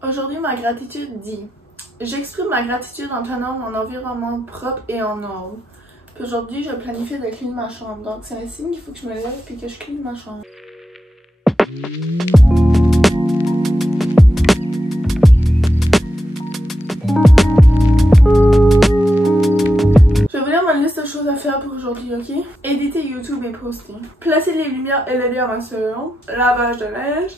Aujourd'hui, ma gratitude dit: j'exprime ma gratitude en tenant mon environnement propre et en ordre. Puis aujourd'hui, je planifie de clean ma chambre. Donc, c'est un signe qu'il faut que je me lève et que je clean ma chambre. Je vais vous lire ma liste de choses à faire pour aujourd'hui, ok? Éditer YouTube et poster. Placer les lumières LED à ma salon. Lavage de linge.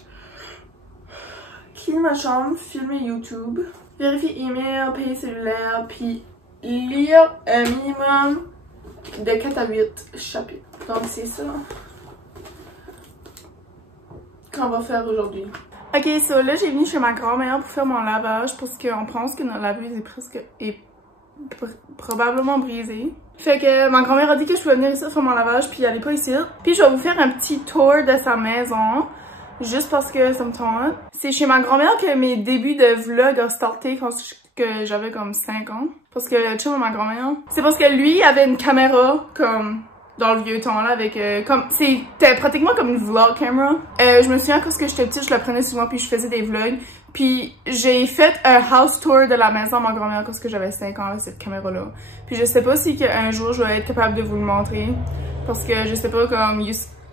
Clean ma chambre, filmer YouTube, vérifier email, payer cellulaire, puis lire un minimum de 4 à 8 chapitres. Donc c'est ça qu'on va faire aujourd'hui. Ok, so là j'ai venu chez ma grand-mère pour faire mon lavage parce qu'on pense que notre laveuse est probablement brisée. Fait que ma grand-mère a dit que je pouvais venir ici faire mon lavage puis elle est pas ici. Puis je vais vous faire un petit tour de sa maison. Juste parce que ça me tente. C'est chez ma grand-mère que mes débuts de vlog ont starté quand j'avais comme 5 ans. Parce que le chum de ma grand-mère, c'est parce que lui avait une caméra comme dans le vieux temps là avec comme c'était pratiquement comme une vlog camera. Je me souviens que j'étais petite, je la prenais souvent puis je faisais des vlogs. Puis j'ai fait un house tour de la maison de ma grand-mère parce que j'avais 5 ans avec cette caméra là. Puis je sais pas si un jour je vais être capable de vous le montrer parce que je sais pas comme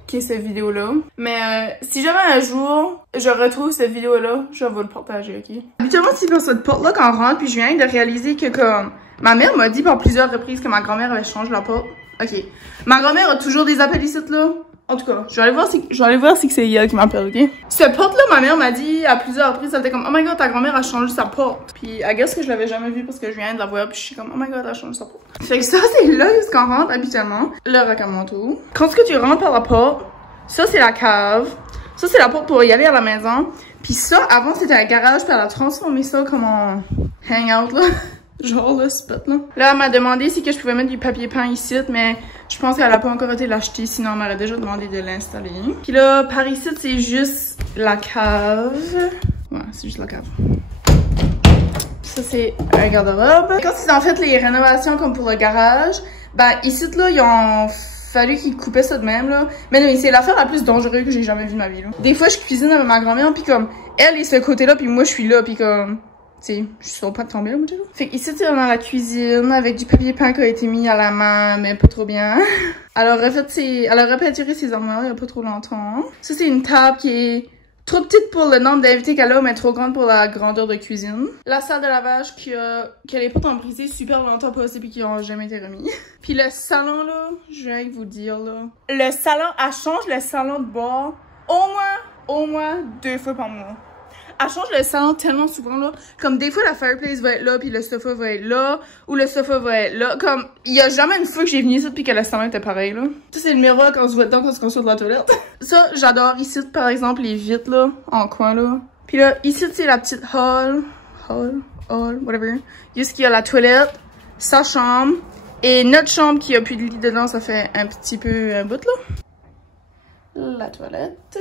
qui est cette vidéo-là. Mais si jamais un jour, je retrouve cette vidéo-là, je vais vous le partager, ok? Habituellement, c'est par cette porte-là qu'on rentre, puis je viens de réaliser que comme... Ma mère m'a dit par plusieurs reprises que ma grand-mère avait changé la porte. Ok. Ma grand-mère a toujours des appels ici, là. En tout cas, je vais aller voir si c'est elle qui m'appelle, ok? Cette porte-là, ma mère m'a dit à plusieurs reprises, elle était comme, oh my god, ta grand-mère a changé sa porte. Puis, I guess que je l'avais jamais vue parce que je viens de la voir, puis je suis comme, oh my god, elle a changé sa porte. Fait que ça, c'est là où qu'on rentre habituellement. Le raccamanteau. Quand tu rentres par la porte, ça, c'est la cave. Ça, c'est la porte pour y aller à la maison. Puis ça, avant, c'était un garage, puis elle a transformé ça comme en hangout, là. Genre le spot là. Là, elle m'a demandé si que je pouvais mettre du papier peint ici, mais je pense qu'elle a pas encore été l'acheter, sinon elle m'aurait déjà demandé de l'installer. Puis là, par ici, c'est juste la cave. Ouais, c'est juste la cave. Ça, c'est un garde-robe. Quand ils ont fait les rénovations comme pour le garage, ben ici, là, ils ont fallu qu'ils coupaient ça de même, là. Mais non, c'est l'affaire la plus dangereuse que j'ai jamais vue de ma vie, là. Des fois, je cuisine avec ma grand-mère, puis comme, elle est ce côté-là, puis moi, je suis là, puis comme... Tu sais, je suis sur le point de tomber là, moi, déjà. Fait qu'ici, c'est dans la cuisine, avec du papier peint qui a été mis à la main, mais pas trop bien. Alors, en fait, elle a repeinturé ses armoires il y a pas trop longtemps. Ça, c'est une table qui est trop petite pour le nombre d'invités qu'elle a, mais trop grande pour la grandeur de cuisine. La salle de lavage qui les portes ont brisé super longtemps passé puis qui ont jamais été remis. Puis le salon, là, je viens de vous dire, là. Le salon, elle change le salon de bord au moins 2 fois par mois. Elle change le salon tellement souvent, là. Comme des fois, la fireplace va être là, puis le sofa va être là, ou le sofa va être là. Comme, il y a jamais une fois que j'ai venu ici, puis que le salon était pareil, là. Ça, c'est le miroir quand on se voit dedans, quand on sort de la toilette. Ça, j'adore ici, par exemple, les vitres, là, en coin, là. Puis là, ici, c'est la petite hall, whatever. Juste qu'il y a la toilette, sa chambre, et notre chambre qui a plus de lit dedans, ça fait un petit peu un bout, là. La toilette.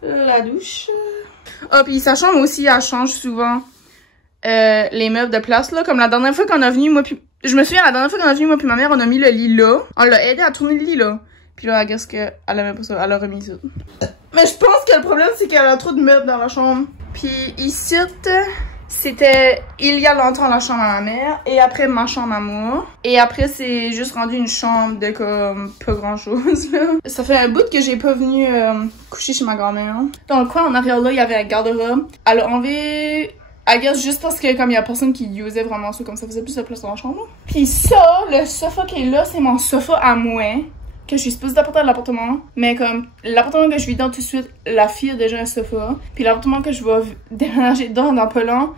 La douche. Ah, puis sa chambre aussi, elle change souvent les meubles de place, là. Comme la dernière fois qu'on a venu, moi puis... Je me souviens, la dernière fois qu'on a venu, moi puis ma mère, on a mis le lit là. On l'a aidé à tourner le lit là. Puis là, qu'est-ce qu'elle aimait pas ça? Elle a remis ça. Mais je pense que le problème, c'est qu'elle a trop de meubles dans la chambre. Puis ici, c'était il y a longtemps la chambre à ma mère. Et après, ma chambre à moi. Et après, c'est juste rendu une chambre de comme pas grand chose, là. Ça fait un bout que j'ai pas venu coucher chez ma grand-mère. Dans le coin, en arrière là, il y avait un garde-robe. Elle a enlevé... I guess juste parce que comme il y a personne qui usait vraiment ça, comme ça faisait plus de place dans la chambre. Puis ça, le sofa qui est là, c'est mon sofa à moi. Que je suis supposée d'apporter à l'appartement. Mais comme l'appartement que je vis dans tout de suite, la fille a déjà un sofa. Puis l'appartement que je vais déménager dans pas long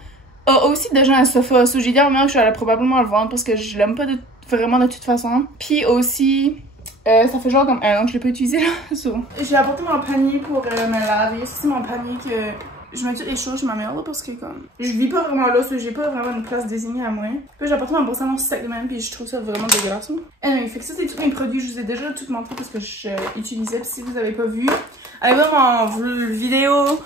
a aussi déjà un sofa. So, j'ai dit à ma mère que j'allais probablement le vendre parce que je l'aime pas vraiment de toute façon. Puis aussi, ça fait genre comme 1 an que je l'ai pas utilisé là. So. J'ai apporté mon panier pour me laver. C'est mon panier que je mets toutes les choses chez ma mère là parce que comme je vis pas vraiment là, so j'ai pas vraiment une place désignée à moi. Puis j'ai apporté mon brosse à dents sec de même puis je trouve ça vraiment dégueulasse. Anyway, fait que ça c'est tous mes produits, je vous ai déjà tout montré parce que j'utilisais. Puis si vous avez pas vu, allez voir mon vidéo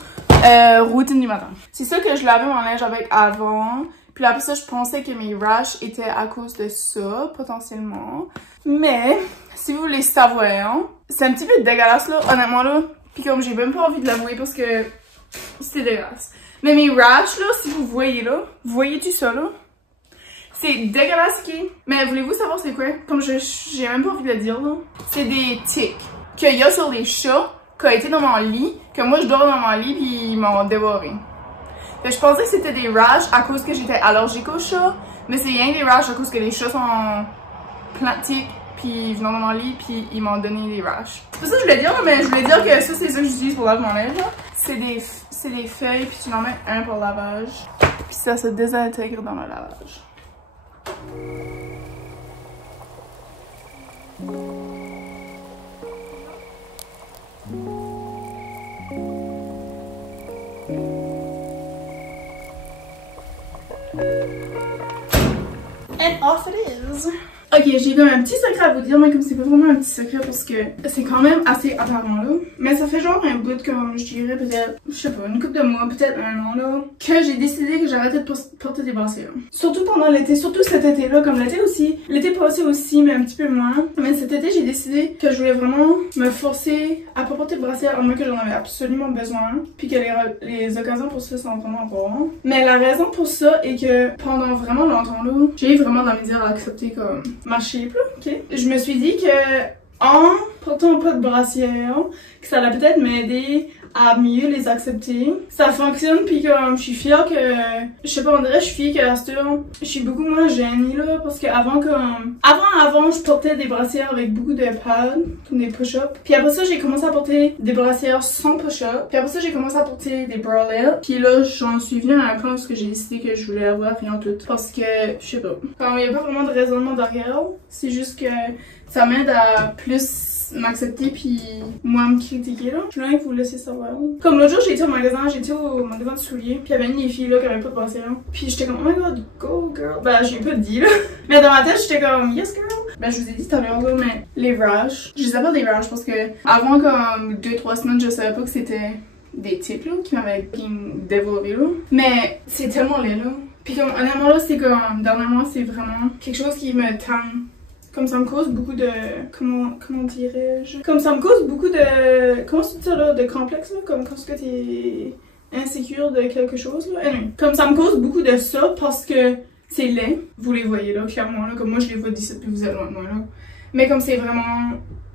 routine du matin. C'est ça que je lavais mon linge avec avant. Puis après ça, je pensais que mes rashes étaient à cause de ça, potentiellement. Mais, si vous voulez savoir, hein, c'est un petit peu dégueulasse là, honnêtement là. Puis comme j'ai même pas envie de l'avouer parce que C'est dégueulasse. Mais mes rashes là, si vous voyez là, vous voyez-tu ça là? C'est dégueulasse, ok? Mais voulez-vous savoir c'est quoi? Comme j'ai même pas envie de le dire là. C'est des tics qu'il y a sur les chats, qui a été dans mon lit, que moi je dors dans mon lit pis ils m'ont dévoré. Fait que je pensais que c'était des rashes à cause que j'étais allergique aux chats, mais c'est rien des rashes à cause que les chats sont plein de tics pis ils venaient dans mon lit pis ils m'ont donné des rashes. C'est pas ça que je voulais dire, mais je voulais dire que ça c'est ça que j'utilise pour laver mon linge là. C'est des feuilles pis tu en mets un pour le lavage. Pis ça se désintègre dans le lavage. And off it is. Ok, j'ai comme un petit secret à vous dire, mais comme c'est pas vraiment un petit secret parce que c'est quand même assez apparent là. Mais ça fait genre un bout comme je dirais peut-être, je sais pas, une couple de mois, peut-être un an là, que j'ai décidé que j'arrêtais de porter des brassières. Surtout pendant l'été, surtout cet été là, comme l'été aussi. L'été passé aussi, mais un petit peu moins. Mais cet été, j'ai décidé que je voulais vraiment me forcer à pas porter de brassière, à moins que j'en avais absolument besoin. Puis que les occasions pour ça sont vraiment rares. Mais la raison pour ça est que pendant vraiment longtemps là, j'ai vraiment de la misère à accepter comme ma shape là, ok? Je me suis dit que en portant pas de brassière, que ça allait peut-être m'aider à mieux les accepter. Ça fonctionne pis comme je suis fière que, je sais pas, on dirait je suis fière qu'à ce temps, je suis beaucoup moins gênée là, parce que avant comme, avant je portais des brassières avec beaucoup de pads, comme des push-ups. Puis après ça j'ai commencé à porter des brassières sans push-up. Puis après ça j'ai commencé à porter des bralettes. Puis là j'en suis venue à un point où j'ai décidé que je voulais avoir rien tout. Parce que, je sais pas, comme il y a pas vraiment de raisonnement derrière, c'est juste que ça m'aide à plus m'accepter puis moi me critiquer là. Je voulais que vous laissiez savoir. Comme l'autre jour j'ai été au magasin de souliers puis il y avait une des filles là qui avait pas de brassière. Puis j'étais comme oh my god go girl. Ben j'ai pas dit là. Mais dans ma tête j'étais comme yes girl. Ben je vous ai dit tout à l'heure là, mais les rash, je les appelle des rash parce que avant comme 2-3 semaines je savais pas que c'était des tics là qui m'avaient dévoré là. Mais c'est tellement laid là. Puis comme honnêtement là c'est comme dernièrement c'est vraiment quelque chose qui me tanne. Comme ça me cause beaucoup de... Comment dirais-je? Comme ça me cause beaucoup de... Comment c'est ça là? De complexe là? Comme quand t'es insécure de quelque chose là? Anyway. Comme ça me cause beaucoup de ça parce que c'est laid. Vous les voyez là, clairement là. Comme moi je les vois d'ici puis vous êtes loin de moi là. Mais comme c'est vraiment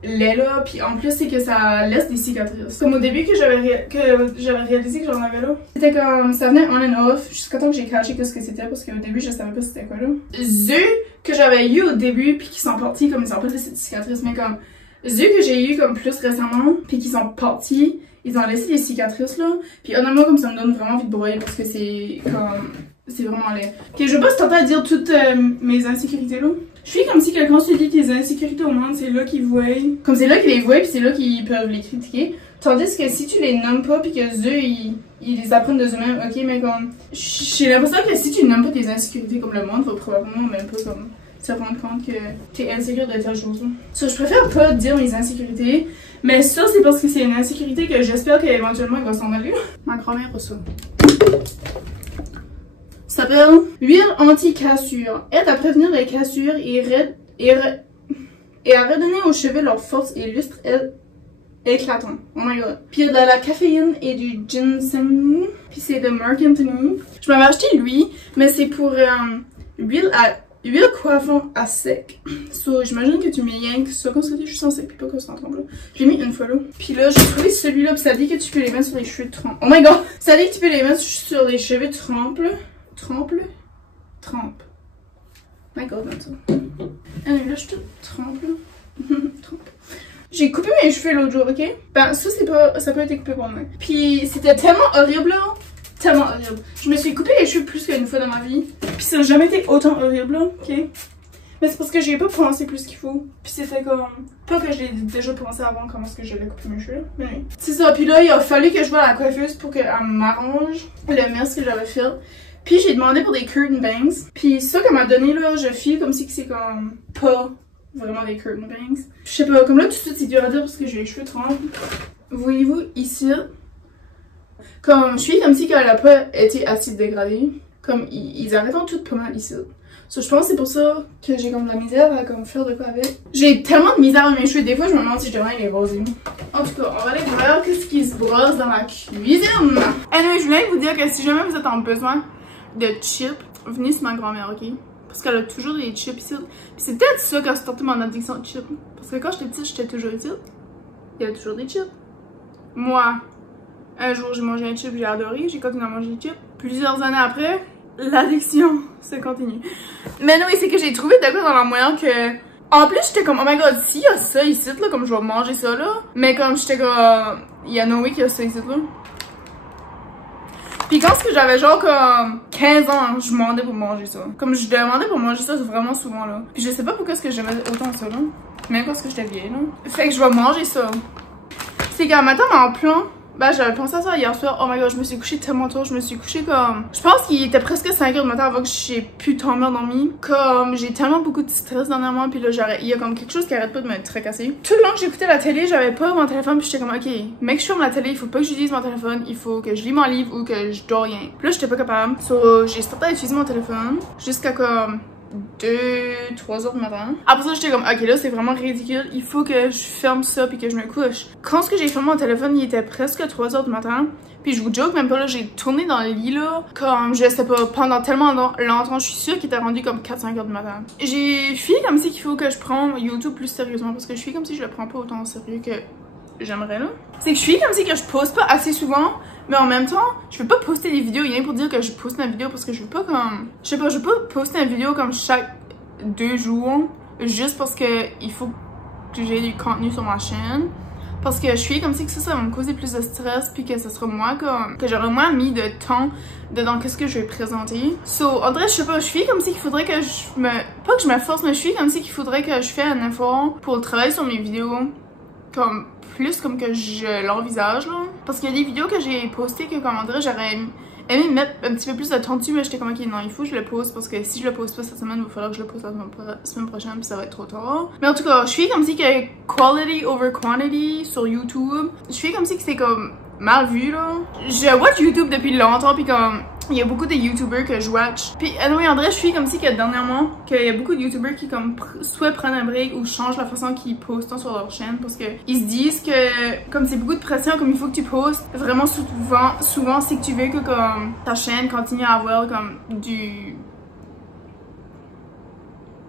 laid là, puis en plus c'est que ça laisse des cicatrices. Comme au début que j'avais réalisé que j'en avais là. C'était comme, ça venait on and off jusqu'à temps que j'ai caché qu'est-ce que c'était parce qu'au début je savais pas c'était quoi là. Yeux que j'avais eu au début puis qui sont partis comme ils ont pas laissé des cicatrices, mais comme yeux que j'ai eu comme plus récemment puis qui sont partis, ils ont laissé des cicatrices là. Puis honnêtement comme ça me donne vraiment envie de broyer parce que c'est comme, c'est vraiment laid. Ok, je vais pas se tenter à dire toutes mes insécurités là. Je suis comme si quelqu'un se dit tes insécurités au monde, c'est là qu'ils voient. Comme c'est là qu'ils les voient puis c'est là qu'ils peuvent les critiquer. Tandis que si tu les nommes pas puis que eux ils les apprennent de eux-mêmes, ok, mais comme j'ai l'impression que si tu nommes pas tes insécurités comme le monde va probablement même pas comme se rendre compte que t'es insécure de telle chose. Ça, je préfère pas dire mes insécurités, mais ça c'est parce que c'est une insécurité que j'espère qu'éventuellement il va s'en aller. Ma grand-mère reçoit. Ça s'appelle huile anti-cassure. Aide à prévenir les cassures et à redonner aux cheveux leur force et lustre éclatant. Oh my god. Puis il y a de la caféine et du ginseng. Puis c'est de Marc Anthony. Je m'avais acheté lui, mais c'est pour huile coiffant à sec. So, j'imagine que tu mets rien que ça comme ça, je suis sans sec puis pas que ça en tremble. Je l'ai mis une fois là. Puis là, j'ai trouvé celui-là, puis ça dit que tu peux les mettre sur les cheveux trempes. Oh my god! Ça dit que tu peux les mettre sur les cheveux trempes. Trempe. My god, là, je suis toute trempe là. Trempe. J'ai coupé mes cheveux l'autre jour, ok? Ben, ça, ça peut être coupé pour moi. Puis c'était tellement horrible là. Tellement horrible. Je me suis coupé les cheveux plus qu'une fois dans ma vie. Puis ça n'a jamais été autant horrible là, ok? Mais c'est parce que j'ai pas pensé plus qu'il faut. Puis c'était comme... Pas que je l'ai déjà pensé avant comment est-ce que j'allais couper mes cheveux. Mais oui. C'est ça. Puis là, il a fallu que je voie à la coiffeuse pour qu'elle m'arrange le mess que j'avais fait. Puis j'ai demandé pour des curtain bangs. Puis ça qu'elle m'a donné là, je file comme si c'est comme pas vraiment des curtain bangs. Je sais pas, comme là tout de suite c'est dur à dire parce que j'ai les cheveux trempés. Voyez-vous ici, comme je suis comme si qu'elle a pas été assez dégradée. Comme ils arrêtent tout pas mal ici. So, je pense que c'est pour ça que j'ai comme de la misère à comme faire de quoi avec. J'ai tellement de misère avec mes cheveux, des fois je me demande si je devrais les roser. En tout cas, on va aller voir qu'est-ce qui se brosse dans la cuisine. Anyway, je voulais vous dire que si jamais vous êtes en besoin de chips, venez sur ma grand-mère, ok? Parce qu'elle a toujours des chips ici. Puis c'est peut-être ça qui a starté mon addiction de chips. Parce que quand j'étais petite, j'étais toujours ici. Il y avait toujours des chips. Moi, un jour j'ai mangé un chip, j'ai adoré, j'ai continué à manger des chips. Plusieurs années après, l'addiction se continue. Mais non, c'est que j'ai trouvé de quoi dans la moyenne que... En plus, j'étais comme, oh my god, s'il y a ça ici, là, comme je vais manger ça, là. Mais comme j'étais comme, il y a no way qu'il y a ça ici, là. Puis quand j'avais genre comme 15 ans, je demandais pour manger ça. Comme je demandais pour manger ça vraiment souvent, là. Puis je sais pas pourquoi est-ce que j'aimais autant ça, là. Même parce que j'étais vieille, là. Fait que je vais manger ça. C'est qu'un matin, en plan... Ben, j'avais pensé à ça hier soir. Oh my god, je me suis couchée tellement tôt. Je me suis couchée comme... Je pense qu'il était presque 5 h du matin avant que j'ai pu tomber endormie. Comme, j'ai tellement beaucoup de stress dernièrement. Puis là, il y a comme quelque chose qui arrête pas de me tracasser. Tout le long que j'écoutais la télé, j'avais pas mon téléphone. Puis j'étais comme, ok, mec, je ferme la télé. Il faut pas que j'utilise mon téléphone. Il faut que je lis mon livre ou que je dors rien. Puis là, j'étais pas capable. So, j'ai starté à utiliser mon téléphone. Jusqu'à comme... 2-3 h du matin. Après ça, j'étais comme, ok, là, c'est vraiment ridicule. Il faut que je ferme ça puis que je me couche. Quand j'ai fermé mon téléphone, il était presque 3 h du matin. Puis je vous joke même pas, là, j'ai tourné dans le lit, là, comme, je sais pas, pendant tellement longtemps. Je suis sûre qu'il était rendu comme 4-5 h du matin. J'ai fui comme si qu'il faut que je prenne YouTube plus sérieusement. Parce que je suis comme si je le prends pas autant au sérieux que j'aimerais, là. C'est que je suis comme si que je poste pas assez souvent. Mais en même temps, je veux pas poster des vidéos rien pour dire que je poste une vidéo parce que je veux pas comme... Je sais pas, je veux pas poster une vidéo comme chaque 2 jours juste parce que il faut que j'ai du contenu sur ma chaîne. Parce que je suis comme si que ça va me causer plus de stress puis que ça sera moins comme... Que j'aurais moins mis de temps dedans qu'est-ce que je vais présenter. So, en vrai, je sais pas, je suis comme si qu'il faudrait que je me... Pas que je me force, mais je suis comme si qu'il faudrait que je fasse un effort pour travailler sur mes vidéos. Comme... plus comme que je l'envisage là. Parce qu'il y a des vidéos que j'ai postées que comme on dirait j'aurais aimé mettre un petit peu plus de temps dessus mais j'étais comme ok non il faut que je le poste parce que si je le poste pas cette semaine il va falloir que je le poste la semaine prochaine puis ça va être trop tard. Mais en tout cas je suis comme si que quality over quantity sur YouTube. Je suis comme si que c'est comme mal vu là. Je watch YouTube depuis longtemps puis comme il y a beaucoup de YouTubers que je watch. Puis anyway, André, je suis comme si que dernièrement, qu'il y a beaucoup de YouTubers qui comme soit prennent un break ou changent la façon qu'ils postent sur leur chaîne parce que ils se disent que comme c'est beaucoup de pression, comme il faut que tu postes vraiment souvent c'est que tu veux que comme ta chaîne continue à avoir comme du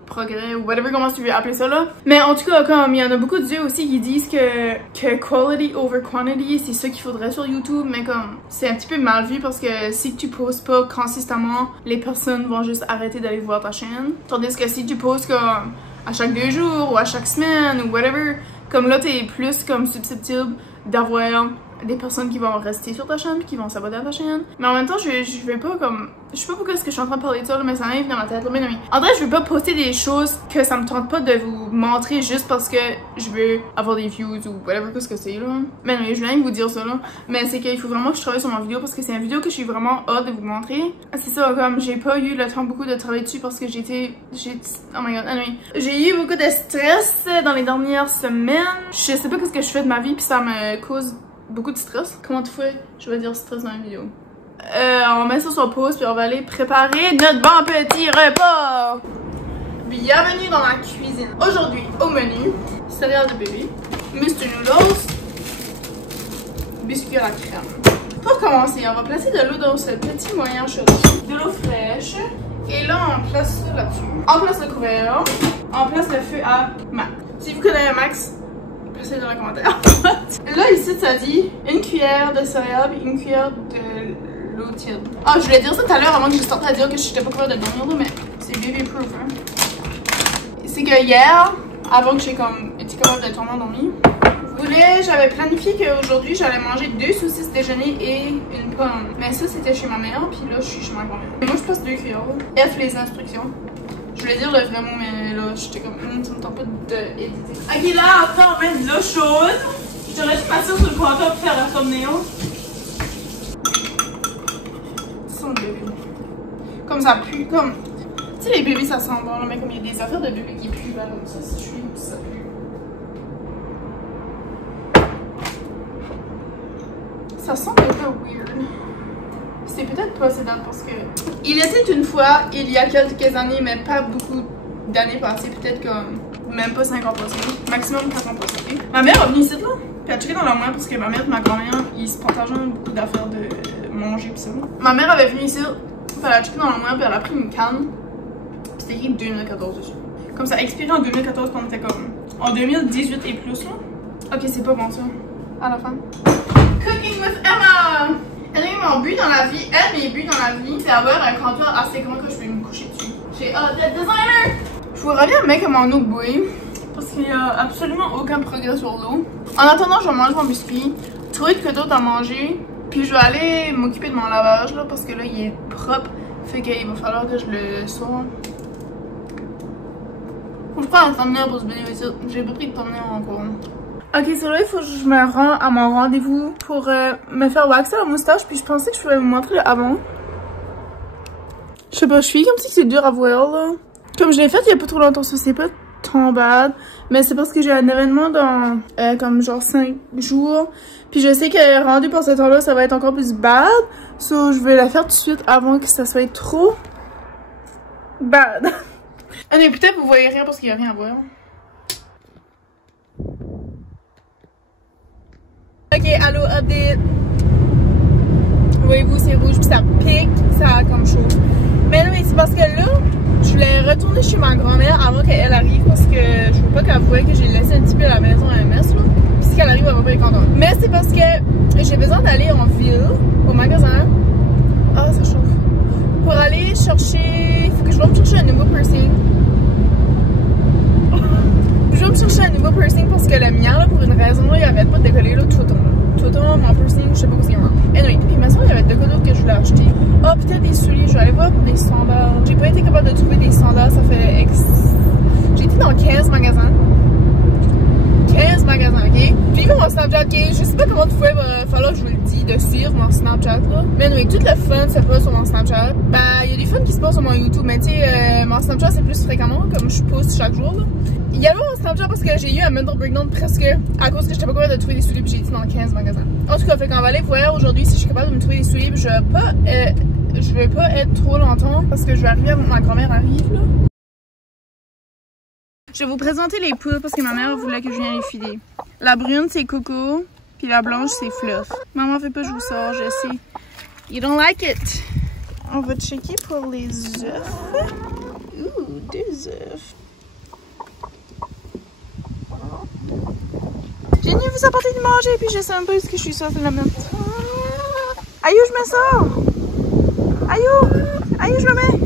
progrès ou whatever comment tu veux appeler ça là. Mais en tout cas comme il y en a beaucoup de dieux aussi qui disent que quality over quantity c'est ça qu'il faudrait sur YouTube mais comme c'est un petit peu mal vu parce que si tu postes pas consistamment les personnes vont juste arrêter d'aller voir ta chaîne. Tandis que si tu postes comme à chaque 2 jours ou à chaque semaine ou whatever comme là t'es plus comme susceptible d'avoir des personnes qui vont rester sur ta chaîne puis qui vont s'abonner à ta chaîne. Mais en même temps, je vais pas comme... Je sais pas pourquoi est-ce que je suis en train de parler de ça, là, mais ça m'arrive dans ma tête. Là. Mais non, en vrai, je veux pas poster des choses que ça me tente pas de vous montrer juste parce que je veux avoir des views ou whatever que ce que c'est, là. Mais non, je viens de vous dire ça, là. Mais c'est qu'il faut vraiment que je travaille sur ma vidéo parce que c'est une vidéo que je suis vraiment hâte de vous montrer. C'est ça, comme j'ai pas eu le temps beaucoup de travailler dessus parce que oh my god, anyway. J'ai eu beaucoup de stress dans les dernières semaines. Je sais pas qu'est-ce que je fais de ma vie puis ça me cause beaucoup de stress. Comment tu fais? Je vais dire stress dans la vidéo. On met ça sur pause puis on va aller préparer notre bon petit repas. Bienvenue dans la cuisine. Aujourd'hui, au menu, céréales de bébé, Mr. Noodles, biscuits à la crème. Pour commencer, on va placer de l'eau dans ce petit moyen chaud. De l'eau fraîche. Et là, on place ça là-dessus. On place le couvert. On place le feu à max. Si vous connaissez max, placez dans les commentaires. Là, ici, ça dit une cuillère de céréales et une cuillère de l'eau tiède. Ah, je voulais dire ça tout à l'heure avant que je sorte à dire que je n'étais pas capable de dormir, mais c'est baby proof. Hein. C'est que hier, avant que j'ai comme été capable de tomber endormie, j'avais planifié qu'aujourd'hui j'allais manger 2 saucisses déjeuner et une pomme. Mais ça, c'était chez ma mère, puis là, je suis chez ma grand-mère. Moi, je place 2 cuillères. F les instructions. Je voulais dire le vrai mot, mais là, j'étais comme, ça me tente pas d'éditer. Ok, là, après, on met de l'eau chaude. J'aurais dû m'asseoir sur le comptoir pour faire un thumbnail. Ça sent le bébé. Comme ça pue, comme... Tu sais, les bébés, ça sent bon, là, mais comme il y a des affaires de bébés qui puent, ben, ça, si je suis, ça pue. Ça sent un peu weird. c'est peut-être pas ces dates parce que il était une fois, il y a quelques années, mais pas beaucoup d'années passées, peut-être comme même pas 5 ans passés, maximum 4 ans passés. Ma mère est venue ici là, puis elle a checké dans l'armoire parce que ma mère et ma grand-mère ils se partagent beaucoup d'affaires de manger pis ça. Ma mère avait venu ici, elle a checké dans l'armoire puis elle a pris une canne, pis c'était écrit 2014 dessus. Comme ça expirait en 2014 quand on était comme en 2018 et plus là. Ok, c'est pas bon ça. À la fin. Cooking with Emma! Mon but dans la vie, mes buts dans la vie, c'est avoir un comptoir assez grand que je peux me coucher dessus. J'ai hâte d'être designer! Je voudrais bien mettre comme en eau bouée, parce qu'il n'y a absolument aucun progrès sur l'eau. En attendant, je vais manger mon biscuit, trouver que d'autres à manger, puis je vais aller m'occuper de mon lavage là, parce que là il est propre, fait qu'il va falloir que je le sois. Je prends un thumbnail pour ce vidéo ici, j'ai pas pris de thumbnail encore. Ok, c'est là, il faut que je me rende à mon rendez-vous pour me faire waxer la moustache. Puis je pensais que je pouvais vous montrer le avant. Je sais pas, je suis comme si c'est dur à voir là. Comme je l'ai fait il y a pas trop longtemps, ça c'est pas tant bad. Mais c'est parce que j'ai un événement dans comme genre 5 jours. Puis je sais que rendu pour ce temps-là, ça va être encore plus bad. So je vais la faire tout de suite avant que ça soit trop bad. Ah mais peut-être vous voyez rien parce qu'il y a rien à voir. Ok, allô, update. Voyez-vous, c'est rouge, puis ça pique, ça comme chaud. Mais non, mais c'est parce que là, je voulais retourner chez ma grand-mère avant qu'elle arrive parce que je veux pas qu'elle voie que j'ai laissé un petit peu la maison à un mess, là. Puis si elle arrive, elle va pas être contente. Mais c'est parce que j'ai besoin d'aller en ville, au magasin. Ah, ça chauffe. Pour aller chercher. Faut que je vais me chercher un nouveau piercing. Je vais me chercher un nouveau piercing parce que le mien, là, pour une raison, là, il arrête pas de décoller là, tout autant. Mon piercing, je sais pas où c'est vraiment. Anyway, puis il me semble qu'il y avait deux d'autres que je voulais acheter. Ah, oh, peut-être des souliers, je vais aller voir pour des sandales. J'ai pas été capable de trouver des sandales, ça fait J'ai été dans 15 magasins. 15 magasins, ok? Puis mon Snapchat, ok? Je sais pas comment tu fais, va falloir que je vous le dise de suivre mon Snapchat, là. Mais anyway, tout le fun se passe sur mon Snapchat. Ben, il y a des fun qui se passent sur mon YouTube, mais tu sais, mon Snapchat, c'est plus fréquemment, comme je poste chaque jour, là. Il y a mon Snapchat parce que j'ai eu un mental breakdown presque à cause que j'étais pas capable de trouver des souliers puis j'ai été dans 15 magasins. En tout cas, fait qu'on va aller voir aujourd'hui si je suis capable de me trouver des souliers. Je vais pas être trop longtemps parce que je vais arriver avant que ma grand-mère arrive là. Je vais vous présenter les poules parce que ma mère voulait que je vienne les filer. La brune c'est Coco, puis la blanche c'est Fluff. Maman fait pas je vous sors, je sais. You don't like it. On va checker pour les œufs. Ouh, 2 œufs. J'ai venu vous apporter de manger puis je sais un peu ce que je suis sortie la mettre. Aïe, je me sors. Aïe, je me mets.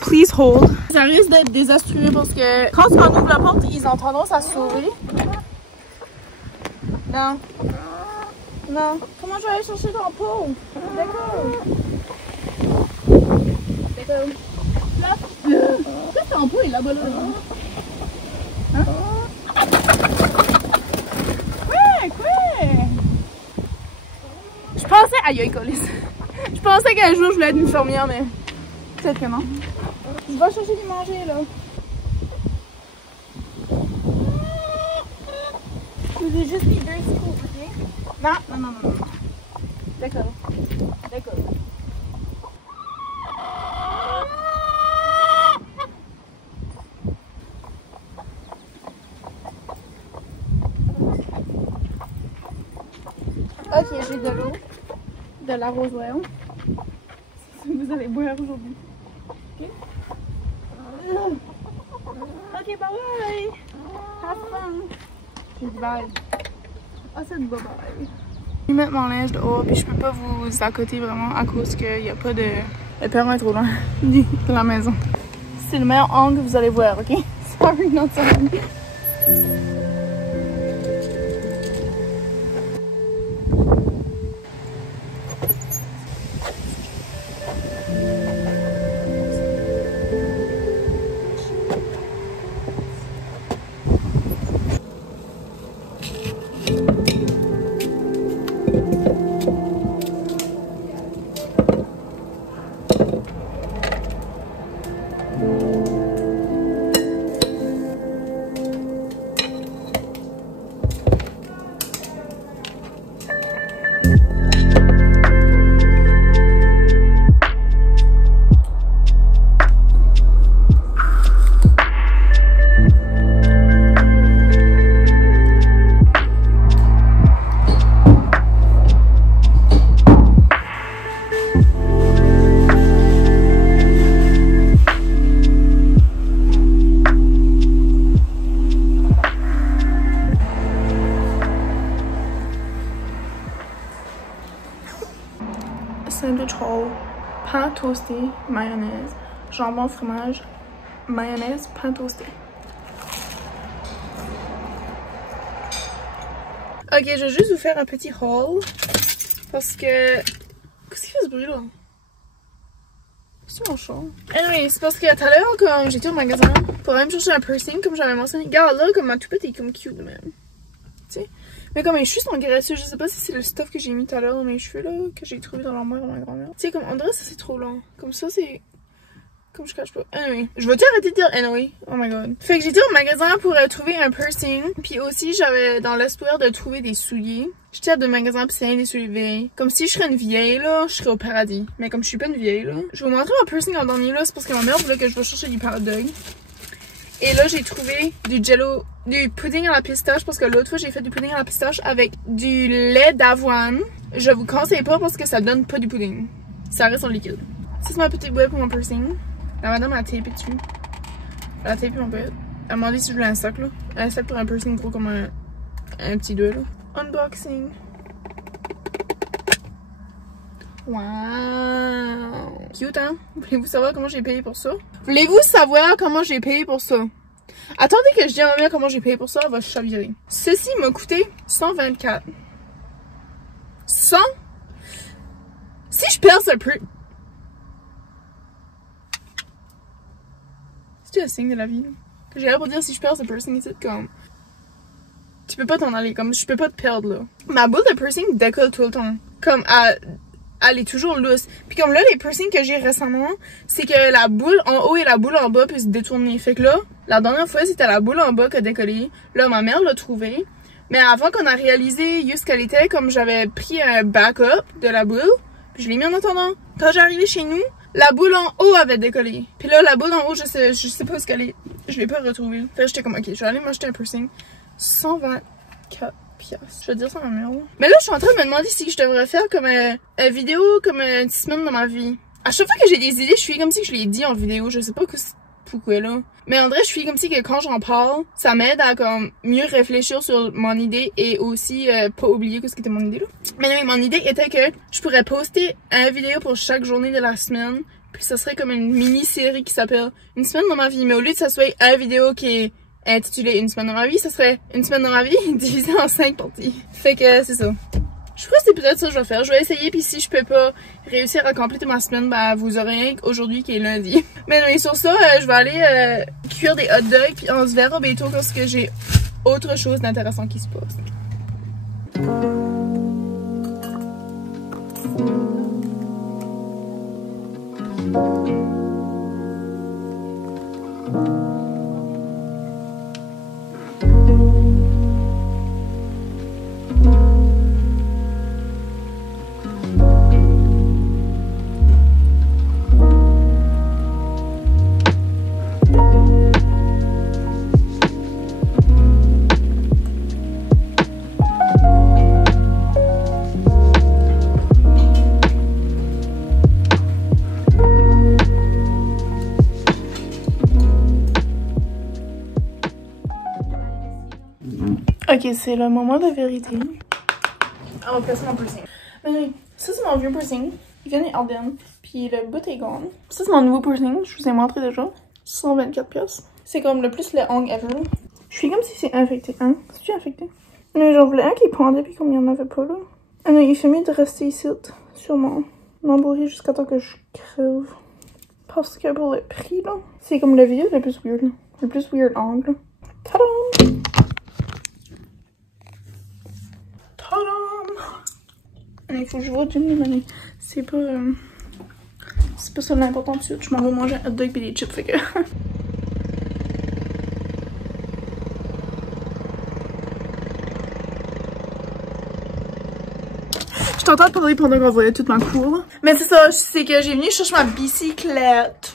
Please hold. Ça risque d'être désastreux parce que quand on ouvre la porte, ils ont tendance à sauver. Non. Comment je vais aller chercher ton pot? D'accord. Là. Qu'est-ce que ton pot est là-bas là? Hein? Quoi? Je pensais... Aïe, Colis. Je pensais qu'un jour je voulais être une fermière, mais peut-être que non. Je vais chercher du manger, là. Je vous ai juste mis 2 scoops, ok? Non. D'accord. Ok, j'ai de l'eau, de l'arrosoir. C'est ce que vous allez boire aujourd'hui. Ok? Ok, bye bye! Have fun! J'ai dit bye. Ah, c'est de bye bye. Je vais mettre mon linge dehors, puis je peux pas vous accoter vraiment à cause qu'il n'y a pas de. Le perron est trop loin de la maison. C'est le meilleur angle que vous allez voir, ok? Sorry, not sorry. pain toasté, mayonnaise, jambon, fromage, mayonnaise, pain toasté. Ok, je vais juste vous faire un petit haul. Parce que... Qu'est-ce qui fait ce bruit là? C'est mon chat. Anyway, c'est parce que tout à l'heure, comme j'étais au magasin pour aller me chercher un piercing, comme j'avais mentionné. Regarde là, comme ma toupette est comme cute de même. Tu sais? Mais comme mes cheveux sont graisseux, je sais pas si c'est le stuff que j'ai mis tout à l'heure dans mes cheveux là, que j'ai trouvé dans l'armoire de ma grand-mère. Tu sais, comme on dirait ça c'est trop long. Comme ça c'est... Comme je cache pas. Anyway, je vais-tu arrêter de dire anyway? Oh my god. Fait que j'étais au magasin pour trouver un piercing. Puis aussi, j'avais dans l'espoir de trouver des souliers. J'étais à deux magasins pis c'est rien des souliers vieilles. Comme si je serais une vieille là, je serais au paradis. Mais comme je suis pas une vieille là. Je vais vous montrer mon piercing en dernier là, c'est parce que ma mère voulait que je vais chercher du hot dog. Et là, j'ai trouvé du jello, du pudding à la pistache parce que l'autre fois, j'ai fait du pudding à la pistache avec du lait d'avoine. Je vous conseille pas parce que ça donne pas du pudding. Ça reste en liquide. Ça, c'est ma petite boîte pour mon piercing. La madame a tapé dessus. Elle a tapé mon boîte. Elle m'a demandé si je voulais un sac là. Un sac pour un piercing gros comme un petit doigt là. Unboxing. Wow! Cute, hein? Voulez-vous savoir comment j'ai payé pour ça? Voulez-vous savoir comment j'ai payé pour ça? Attendez que je dise à ma mère comment j'ai payé pour ça, elle va chavirer. Ceci m'a coûté 124. 100? Si je perds ce prix... C'est un signe de la vie, là. Que j'ai l'air pour dire si je perds ce piercing ici, comme... Tu peux pas t'en aller, comme je peux pas te perdre, là. Ma boule de piercing décolle tout le temps. Comme, elle est toujours lousse. Puis comme là, les piercings que j'ai récemment, c'est que la boule en haut et la boule en bas peuvent se détourner. Fait que là, la dernière fois, c'était la boule en bas qui a décollé. Là, ma mère l'a trouvée. Mais avant qu'on a réalisé juste qu'elle était, comme j'avais pris un backup de la boule, puis je l'ai mis en attendant. Quand j'ai arrivé chez nous, la boule en haut avait décollé. Puis là, la boule en haut, je sais pas où est-ce qu'elle est. Je l'ai pas retrouvée. Fait que j'étais comme, ok, je vais aller m'acheter un piercing. 124 piastres. Je vais dire ça à ma mère. Mais là, je suis en train de me demander si je devrais faire comme une vidéo, comme une petite semaine dans ma vie. À chaque fois que j'ai des idées, je suis comme si je l'ai dit en vidéo. Je sais pas pourquoi là. Mais en vrai, je suis comme si que quand j'en parle, ça m'aide à comme mieux réfléchir sur mon idée et aussi pas oublier ce qu'était mon idée là. Mais non, mon idée était que je pourrais poster une vidéo pour chaque journée de la semaine. Puis ça serait comme une mini-série qui s'appelle Une semaine dans ma vie. Mais au lieu de ça soit une vidéo qui est intitulée Une semaine dans ma vie, ça serait Une semaine dans ma vie divisée en 5 parties. Fait que c'est ça. Je crois que c'est peut-être ça que je vais faire. Je vais essayer, puis si je peux pas réussir à compléter ma semaine, bah vous aurez rien qu'aujourd'hui qui est lundi. Mais non, et sur ça, je vais aller cuire des hot dogs, puis on se verra bientôt parce que j'ai autre chose d'intéressant qui se passe. Ok, c'est le moment de vérité. On va placer mon piercing. Mais ça, c'est mon vieux piercing. Il vient des Ardennes. Puis le bout est gone. Ça, c'est mon nouveau piercing. Je vous ai montré déjà. 124 pièces. C'est comme le plus le hang ever. Je suis comme si c'est infecté. Hein? C'est-tu infecté? Mais j'en voulais un qui pendait, puis comme il n'y en avait pas là. Ah non, il fait mieux de rester ici, sur mon embourré jusqu'à temps que je crève. Parce que pour le prix, là, c'est comme le vidéo le plus weird, là. Le plus weird angle. Tadam! Il faut que je vois du mieux, c'est pas ça l'important tout de suite. Je m'en vais manger un hot dog et des chips, fait que... Je t'entends parler pendant qu'on voyait toute ma cour. Mais c'est ça, c'est que j'ai venu chercher ma bicyclette.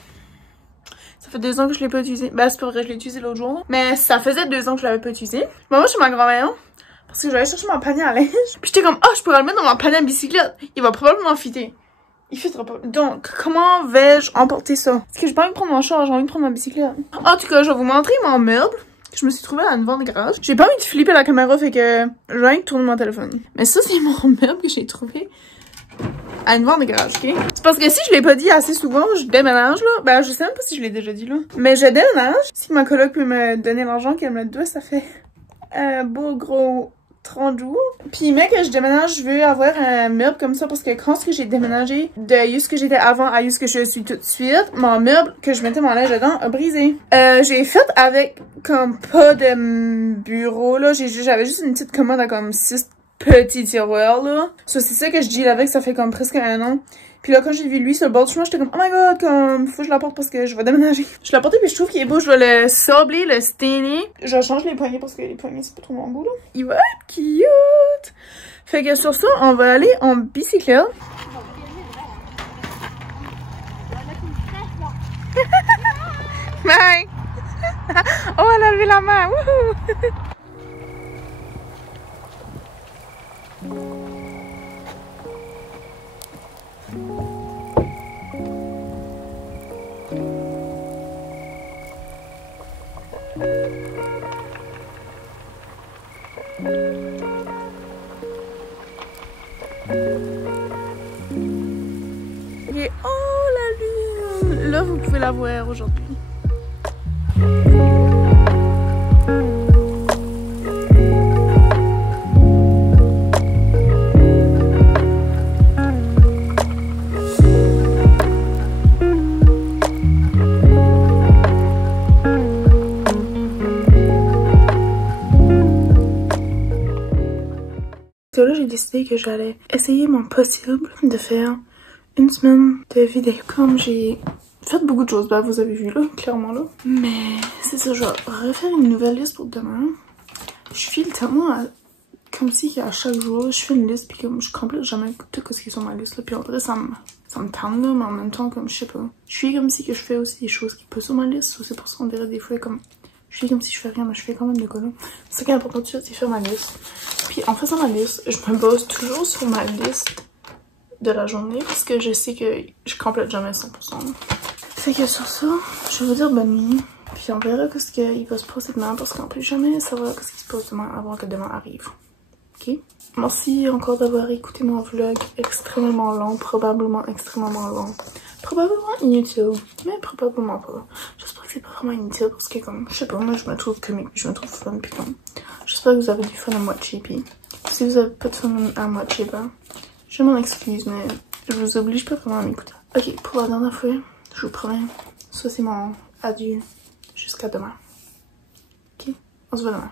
Ça fait 2 ans que je l'ai pas utilisée. Ben c'est pas vrai, je l'ai utilisée l'autre jour. Mais ça faisait 2 ans que je l'avais pas utilisée. Moi, je suis ma grand-mère. Parce que j'allais chercher mon panier à linge. Puis j'étais comme, je pourrais le mettre dans mon panier à bicyclette. Il va probablement fitter. Il fittera pas. Donc, comment vais-je emporter ça? Parce que j'ai pas envie de prendre mon char, j'ai envie de prendre ma bicyclette. En tout cas, je vais vous montrer mon meuble que je me suis trouvé à une vente de garage. J'ai pas envie de flipper la caméra, fait que je vais rien que tourner mon téléphone. Mais ça, c'est mon meuble que j'ai trouvé à une vente de garage, ok? C'est parce que si je l'ai pas dit assez souvent, je déménage, là. Ben, je sais même pas si je l'ai déjà dit, là. Mais je déménage. Si ma coloc peut me donner l'argent qu'elle me doit, ça fait un beau gros 30 jours. Puis mec, que je déménage, je veux avoir un meuble comme ça parce que quand j'ai déménagé de ce que j'étais avant à ce que je suis tout de suite, mon meuble que je mettais mon linge dedans a brisé. J'ai fait avec comme pas de bureau là, j'avais juste une petite commode à comme 6 petits tiroirs là. Ça c'est ça que je deal avec, ça fait comme presque un an. Puis là, quand j'ai vu lui sur le bord du chemin, j'étais comme, oh my god, comme, faut que je l'apporte parce que je vais déménager. Je l'ai apporté puis je trouve qu'il est beau, je vais le sabler, le stainer. Je change les poignets parce que les poignets, c'est pas trop mon goût, là. Il va être cute! Fait que sur ça, on va aller en bicyclette. Bye! Oh, elle a levé la main, wouhou! Et oh la lune! Là vous pouvez la voir aujourd'hui. Là j'ai décidé que j'allais essayer mon possible de faire une semaine de vidéo. Comme j'ai fait beaucoup de choses, bah vous avez vu là, clairement là. Mais c'est ça, je vais refaire une nouvelle liste pour demain. Je file tellement comme si à chaque jour je fais une liste puis comme je complète jamais tout ce qui est sur ma liste là. Puis en vrai ça me tente là, mais en même temps comme je sais pas. Je suis comme si que je fais aussi des choses qui peuvent sur ma liste. C'est pour ça qu'on dirait des fois comme je fais comme si je fais rien, mais je fais quand même de quoi là. C'est ça qui est important de c'est faire ma liste. Puis en faisant ma liste, je me base toujours sur ma liste de la journée parce que je sais que je complète jamais 100%. Fait que sur ça, je vais vous dire bonne nuit. Puis on verra ce qu'il va se passer demain parce qu'en plus jamais savoir ce qui se passe demain avant que demain arrive. Ok? Merci encore d'avoir écouté mon vlog extrêmement long, probablement extrêmement long. Probablement inutile, mais probablement pas. J'espère que c'est pas vraiment inutile parce que comme, je sais pas, moi je me trouve comique, je me trouve fun puis comme, j'espère que vous avez du fun à moitié puis si vous avez pas de fun à moitié, ben, je m'en excuse mais je vous oblige pas vraiment à m'écouter. Ok, pour la dernière fois, je vous promets, ça c'est mon adieu jusqu'à demain. Ok, on se voit demain.